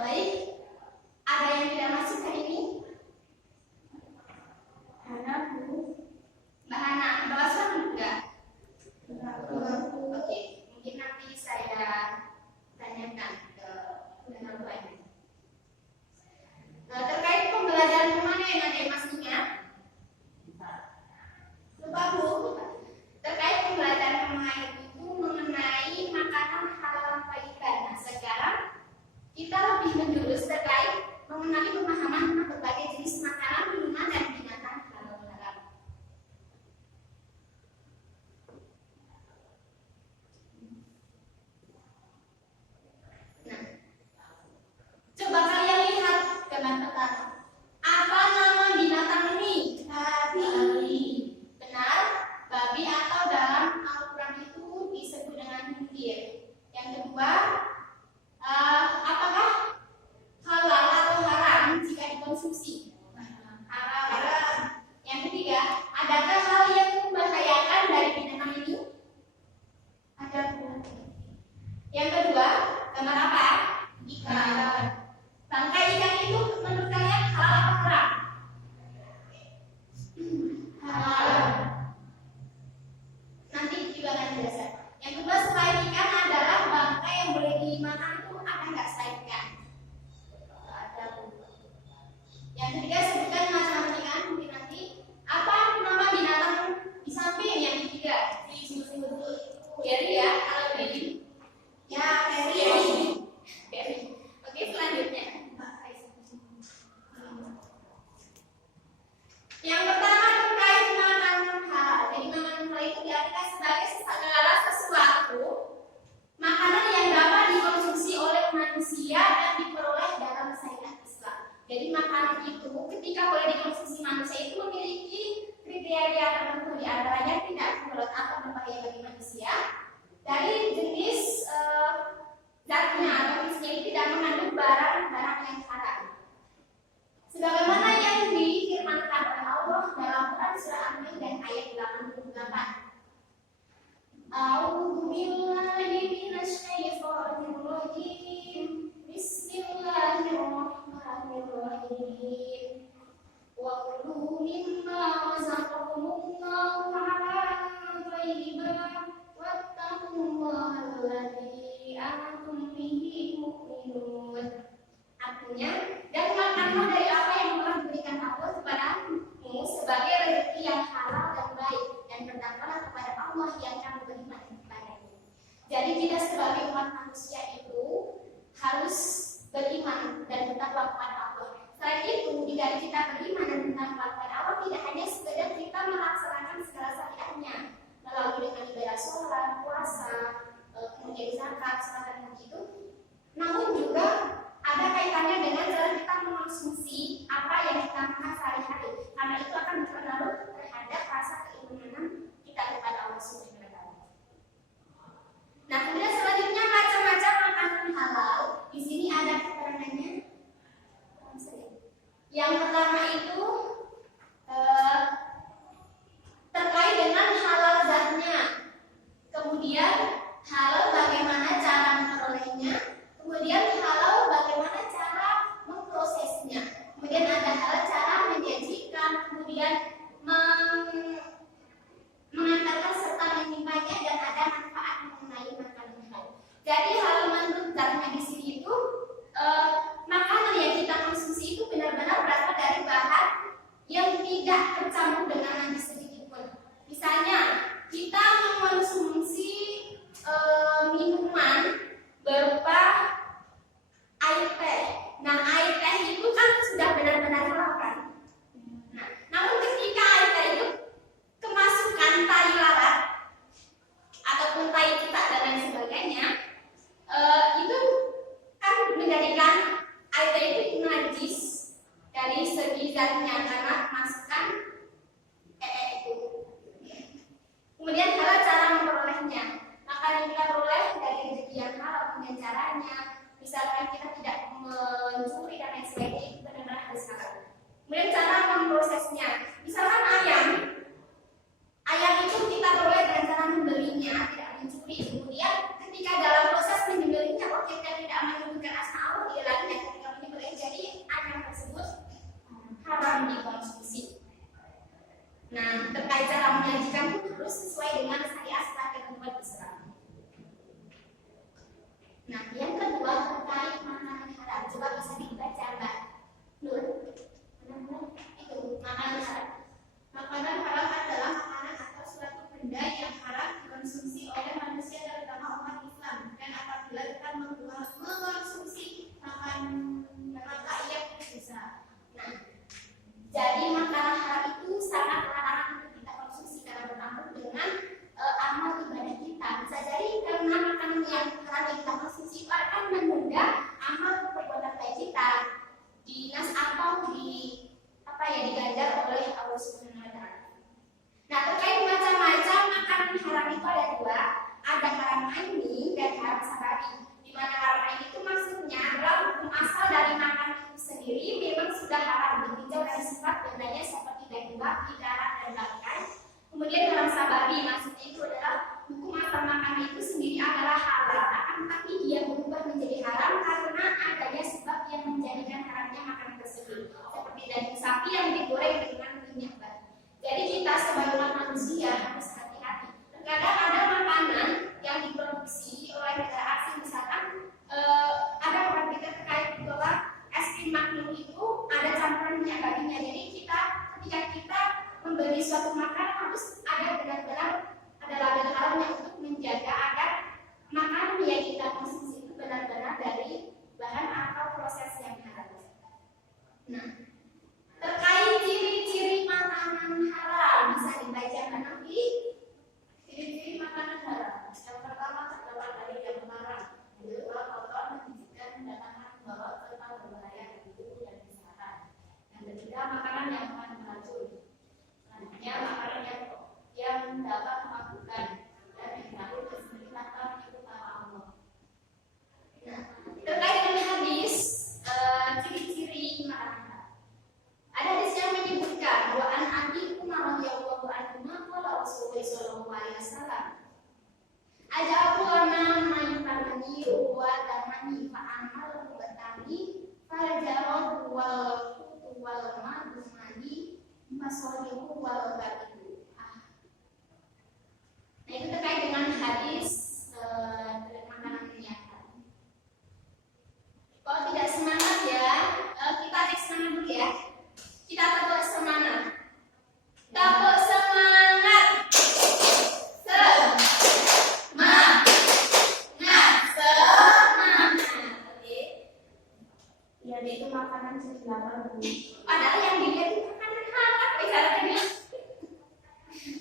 Baik, ada yang tidak masuk hari ini? Mbak Hana, bawa suara enggak? Oke, mungkin nanti saya tanyakan ke dengan lain. Terkait pembelajaran kemana yang ada yang masuknya? Lupa Bu. Terkait pembelajaran kemarin itu mengenai makanan halal apa ikan. Nah, sekarang kita lebih menjurus terkait mengenali pemahaman tentang berbagai jenis makanan, minuman, dan binatang halal haram. Nah, coba kalian lihat gambar pertama. Apa nama binatang ini? Babi. Benar, babi atau dalam Al-Quran itu disebut dengan khinzir. Yang kedua, apakah halal atau haram jika dikonsumsi? Haram. Yang ketiga, adakah hal yang membahayakan dari binatang ini? Ada. Yang kedua, gambar apa? Ikan. Bangkai ikan itu menurut kalian halal atau haram? Halal. Nanti juga akan dijelaskan. Yang kedua, selain ikan adalah bangkai yang boleh dimakan itu ada nggak selain ikan? Ada. Yang ketiga, sebutkan macam-macam ikan. Mungkin nanti apa nama binatang di samping yang ketiga? Beri ya, kalau beri. Ya, beri. Beri. Oke, selanjutnya. Yang pertama terkait makanan halal. Jadi makanan halal itu diartikan sebagai segala sesuatu makanan yang dapat dikonsumsi oleh manusia dan diperoleh dalam syariat Islam. Jadi makanan itu ketika boleh dikonsumsi manusia itu memiliki kriteria tertentu, di antaranya tidak mudarat atau berbahaya bagi manusia. Dari jenis zatnya atau jenisnya itu tidak mengandung barang-barang yang haram. Sebagaimana yang difirmankan oleh Allah dalam Quran surah An-Nahl ayat 88. A'udzu billahi minasy syaithanir rajim. Bismillahirrahmanirrahim. Wa kulu mimma razaqakumullahu halalan thayyiban wattaqullaha alladzi antum bihi mu'minun. Artinya, dan makanlah dari apa yang telah diberikan Allah kepadamu sebagai rezeki yang halal dan baik, dan bertakwalah kepada Allah yang kamu beriman kepadanya. Jadi kita sebagai umat manusia itu harus beriman dan bertakwa kepada Allah. Selain itu, jika kita beriman dan bertakwa kepada Allah, tidak hanya sekedar kita melaksanakan segala syariatnya melalui dengan ibadah sholat, puasa, kemudian zakat, sholat dan haji itu, namun juga ada kaitannya dengan cara kita mengonsumsi apa yang kita makan sehari-hari, karena itu akan berpengaruh terhadap rasa keimanan kita kepada Allah Subhanahu wa Ta'ala. Nah, kemudian selanjutnya macam-macam makanan halal. Di sini ada keterangannya. Yang pertama itu terkait dengan halal zatnya, kemudian halal bagaimana cara memperolehnya, kemudian halal bagaimana cara memprosesnya, kemudian ada halal cara menyajikan, kemudian mengantarkan serta menyimpannya, dan ada manfaat mengenai makanan halal. Jadi halal menurut zatnya di sini itu makanan yang kita konsumsi itu benar-benar berasal dari bahan yang tidak tercampur dengan najis sedikit pun. Misalnya kita mengonsumsi minuman berupa air teh. Nah, air teh itu kan sudah benar-benar halal kan? Nah, namun ketika air teh itu kemasukan tai lalat ataupun tai ketak dan lain sebagainya, itu kan menjadikan air teh itu najis dari segi zatnya karena masukan itu. Kemudian cara memperolehnya. Makanan yang kita peroleh dari rezeki yang halal, kemudian caranya, misalkan kita tidak mencuri dan lain sebagainya, itu benar-benar harus halal. Kemudian cara memprosesnya, misalkan ayam itu kita peroleh dengan cara membelinya, tidak mencuri. Kemudian ketika babi, darat, dan bangkai. Kemudian dalam sabari, maksudnya itu adalah hukum asal makanan itu sendiri adalah halal, akan tetapi dia berubah menjadi haram karena adanya sebab yang menjadikan haramnya makanan tersebut, seperti daging sapi yang digoreng dengan minyak batu. Jadi kita sebagai umat manusia harus hati-hati. Terkadang ada makanan yang diproduksi oleh negara asing, misalkan ada kabar berita terkait bahwa es krim Magnum itu ada campuran minyak babinya. Jadi ketika kita membeli suatu makanan harus ada benar-benar ada label halalnya untuk menjaga agar makanan yang kita konsumsi itu benar-benar dari bahan atau proses yang halal. Nah, terkait ciri-ciri makanan halal bisa dibaca nanti. Ciri-ciri makanan halal. Yang pertama terdapat dari yang melarang, yaitu kotor, menjijikan, mendatangkan bahwa serta berbahaya bagi tubuh dan kesehatan. Yang ketiga, makanan yang mengandung racun. Selanjutnya, makanan yang dapat memabukkan dan yang terakhir disembelih tanpa mengikut nama Allah. Nah, terkait dengan hadis, ciri-ciri makanan halal. Ada hadis yang menyebutkan bahwa an Abi Umar radhiyallahu anhu qala Rasulullah sallallahu alaihi wasallam ada aku lana maitani wa damani fa amal batani fa jarad wal qutu wal madmani masalihu wal batu. Nah, itu terkait dengan hadis makanan yang halal. Kalau tidak semangat ya, kita tes semangat dulu ya. Kita tepuk semangat. Tepuk semangat. Semangat. Semangat. Oke. Ya, itu makanan sesuatu. Padahal yang dilihat itu makanan halal, bicaranya.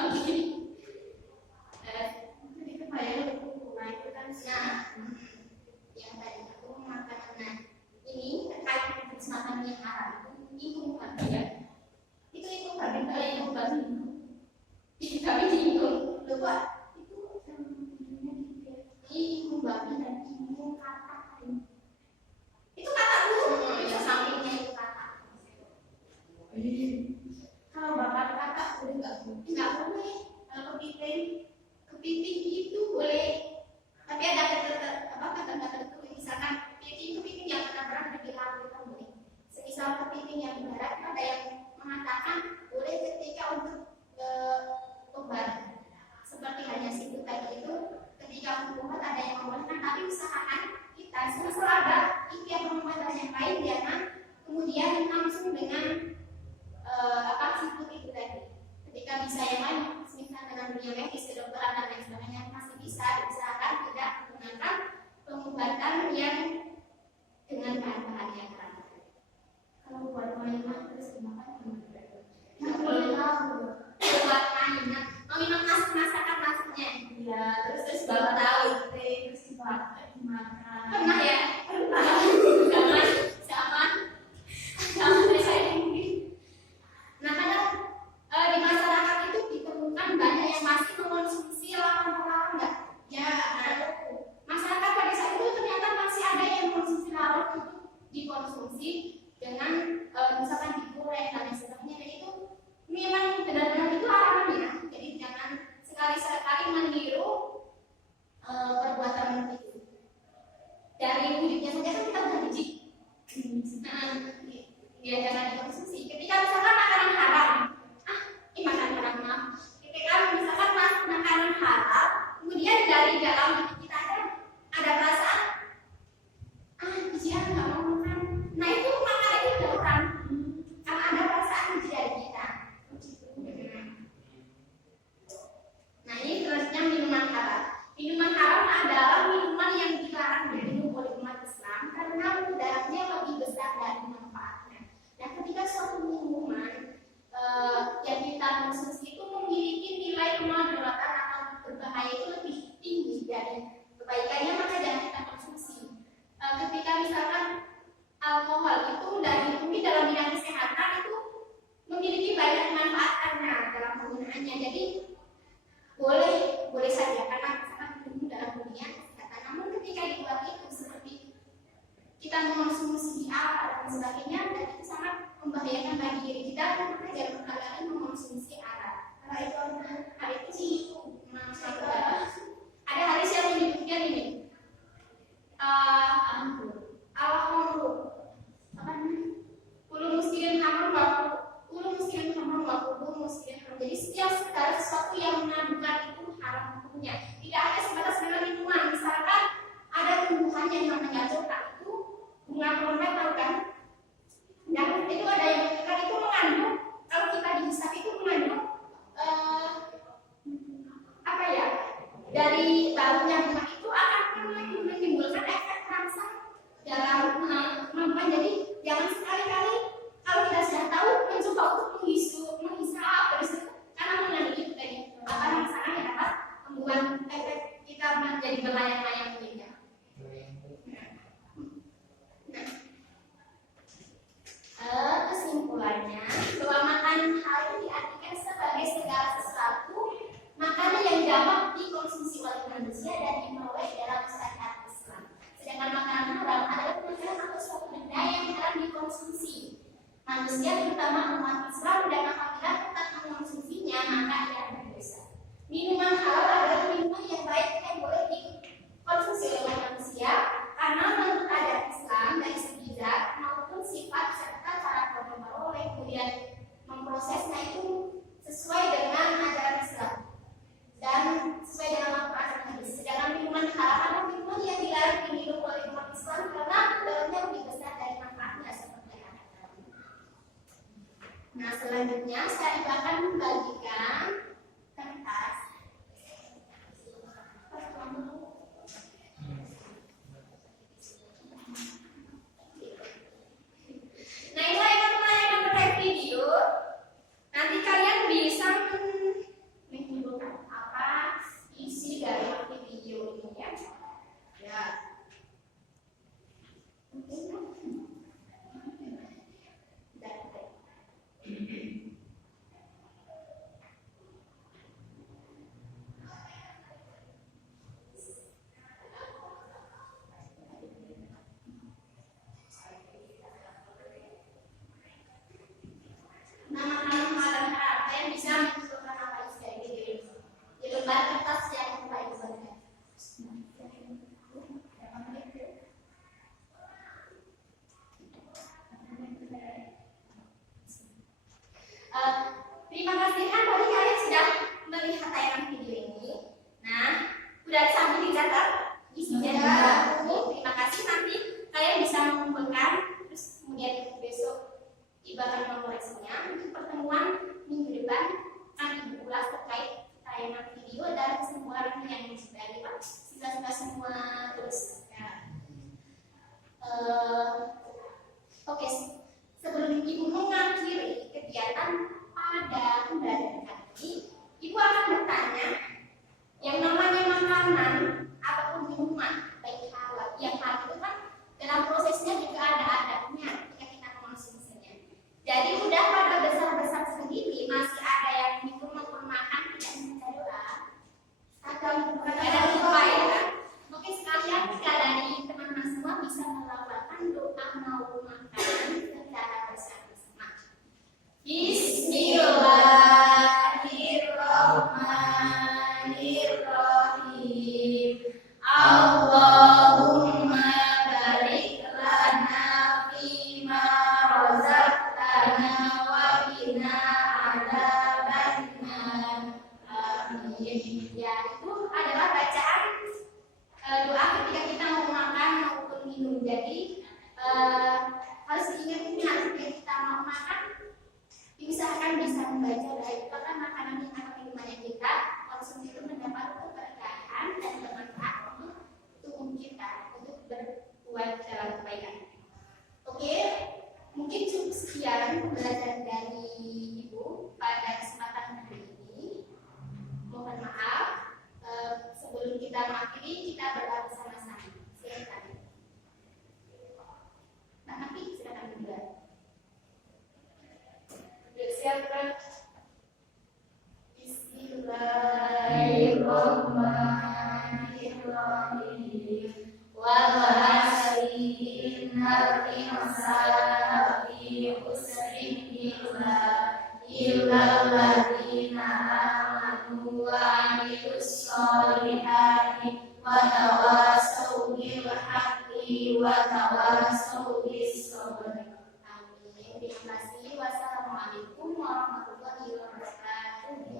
Oke. Jadi kebayang nah itu kan yang tadi aku makanan. Nah, ini terkait dengan makanan yang halal. Ingkung babi ya, itu babi kalau babi tapi diingkung lupa itu ingkung babi dan ingkung katak itu katak dulu yang sampingnya itu katak. Kalau bakar katak boleh nggak boleh. Kalau kepiting itu boleh, tapi ada kata-kata tertentu, misalkan kepiting yang benar-benar dibilang kita boleh. Misal kepiting yang barat ada yang mengatakan boleh ketika untuk obat seperti hanya sibuk tadi itu ketika untuk obat ada yang membolehkan, tapi usahakan kita semisal ada ikhtiar pengobatan yang lain jangan kemudian langsung dengan sibuk itu tadi. Ketika bisa yang lain semisal dengan dunia medis kedokteran dan lain sebagainya masih bisa diusahakan tidak menggunakan pengobatan yang dengan bahan-bahan yang ramah. Kalau buat mainan terus dimakan nggak boleh tahu. Buat mainan, mainan masakan maksudnya. Ya, terus baru tahu terus dipakai dimakan. Pernah ya? Pernah. Sama saya mungkin. Nah, kadang di masyarakat itu ditemukan banyak yang masih mengkonsumsi lawan-lawan enggak? Ya, masyarakat pada saat itu ternyata masih ada yang mengkonsumsi lawan untuk dikonsumsi dengan misalkan digoreng dan lain sebagainya, dan itu memang benar-benar itu larangan ya. Jadi jangan sekali-sekali meniru perbuatan itu. Dari wujudnya saja kan kita udah jijik. Ya jangan dikonsumsi. Ketika misalkan makanan haram, makanan haram maaf. Ketika misalkan makanan halal, kemudian dari dalam hati kita ada perasaan jijian nggak mau makan. Nah itu makanan itu udah haram karena ada perasaan jijik dari kita. Nah ini selanjutnya minuman haram. Minuman haram adalah minuman yang dilarang diminum oleh umat Islam karena mudaratnya lebih besar dari manfaatnya. Nah ketika suatu minuman yang kita konsumsi itu memiliki nilai kemudaratan atau berbahaya itu lebih tinggi dari kebaikannya, maka jangan kita konsumsi. Ketika misalkan alkohol itu mungkin dalam bidang kesehatan itu memiliki banyak manfaatnya dalam penggunaannya. Jadi boleh saja karena sangat penting dalam dunia kesehatan. Namun ketika dibuat itu seperti kita mengonsumsi dan sebagainya, dan itu sangat membahayakan bagi diri kita, maka jangan kalian yang namanya coklat itu bunga kornet, tahu kan? Yang itu ada yang kan itu mengandung, kalau kita dihisap itu mengandung apa ya? Dari baunya bunga itu akan menimbulkan efek terangsang dalam kemampuan. Jadi jangan sekali-kali kalau kita sudah tahu mencoba untuk menghisap terus karena mengandung itu tadi akan merasakan yang dapat membuat efek kita menjadi melayang-layang begini. Kesimpulannya bahwa makanan halal diartikan sebagai segala sesuatu makanan yang dapat dikonsumsi oleh manusia dan diperoleh dalam syariat Islam. Sedangkan makanan haram adalah makanan atau suatu benda yang haram dikonsumsi manusia, terutama umat Islam, dan apabila tetap mengonsumsinya maka ia berdosa. Minuman halal adalah minuman yang baik yang boleh dikonsumsi oleh manusia karena menurut adat Islam dari segi zat maupun sifat serta cara memperoleh kemudian memprosesnya itu sesuai dengan ajaran Islam dan sesuai dengan Al-Quran dan Hadis. Sedangkan minuman halal adalah minuman yang dilarang diminum oleh umat Islam karena dalamnya lebih besar dari manfaatnya seperti yang ada. Nah, selanjutnya saya akan membagikan kertas. Nah, ini akan menayangkan video. Nanti kalian bisa menyimpulkan apa isi dari video ini ya. Ya. Terima kasih kan tadi kalian sudah melihat tayangan video ini. Nah, sudah sampai dicatat isinya. Terima kasih, nanti kalian bisa mengumpulkan terus kemudian besok ibu akan mengoreksinya. Untuk pertemuan minggu depan kami ulas terkait tayangan video dan kesimpulan yang sudah dibahas. Sisa-sisa semua terus ya. Oke, sebelum ibu mengakhiri kegiatan pada pembelajaran kali ini, ibu akan bertanya yang namanya makanan ataupun minuman baik halal, yang halal itu kan dalam prosesnya juga ada adabnya ketika kita mengonsumsinya. Jadi udah pada besar-besar sendiri masih ada yang ikut makan tidak membaca doa atau ada lupa ya. Mungkin sekalian kita dari teman-teman semua bisa melafalkan doa mau makan secara bersama-sama. Bismillahirrahmanirrahim. Allahumma barik lana fima razaqtana wa qina adzabannar. Amin. Ya, itu adalah bacaan doa ketika kita mau makan maupun minum. Jadi harus diingat ketika kita mau makan diusahakan bisa membaca doa itu karena makanan atau minuman yang kita konsumsi itu mendapat keberkahan dan bermanfaat untuk tubuh kita untuk berbuat kebaikan. Oke, mungkin cukup sekian pembelajaran dari ibu pada kesempatan hari ini. Mohon maaf, sebelum kita mengakhiri kita berdoa bersama-sama. Silakan. Mbak Nafi, silakan berdoa. Siapkan. Bismillahirrahmanirrahim. Wa ba'asyin harfi insana fi khusrin illa alladziina aamanu wa 'amilus sholihati wa tawassaw bil haqqi wa tawassaw bis sabr. Amin. Terima kasih. Wassalamualaikum warahmatullahi wabarakatuh.